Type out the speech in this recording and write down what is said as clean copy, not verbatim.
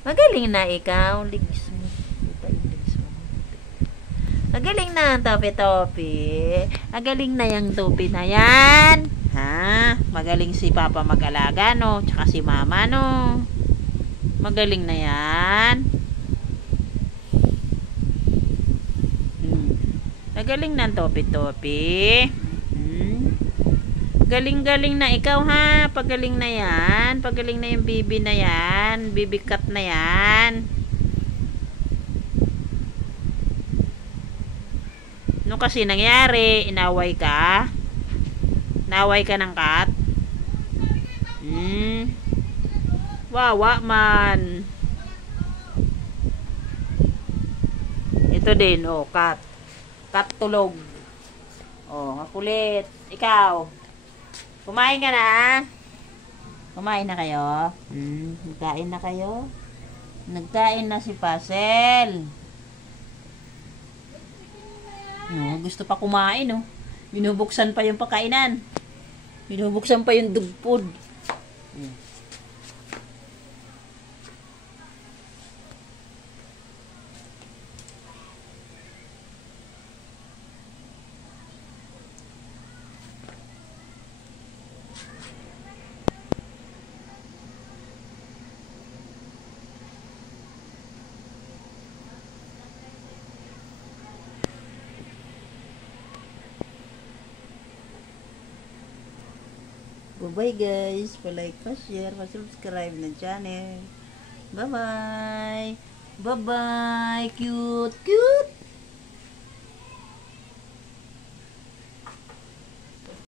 Magaling na ikaw. Ligis mo. Ligis mo. Magaling na ang topi-topi. Magaling na yung topi na yan. Ha? Magaling si Papa mag-alaga, no? Tsaka si Mama, no? Magaling na yan. Magaling na ang topi-topi. Galing-galing na ikaw, ha? Pagaling na yan. Pagaling na yung bibi na yan. Bibi cat na yan. Ano kasi nangyari? Inaway ka? Inaway ka ng cat? Wawa man. Ito din, oh, cat. Cat tulog. Oh, makulit. Ikaw. Kumain ka na? Kumain na kayo? Nagkain na kayo? Nagkain na si Puzzle. No, gusto pa kumain, no? Binubuksan pa yung pakainan. Binubuksan pa yung dog food. Bye-bye guys. Pa-like, pa-share, pa-subscribe ng channel. Bye-bye. Bye-bye. Cute, cute.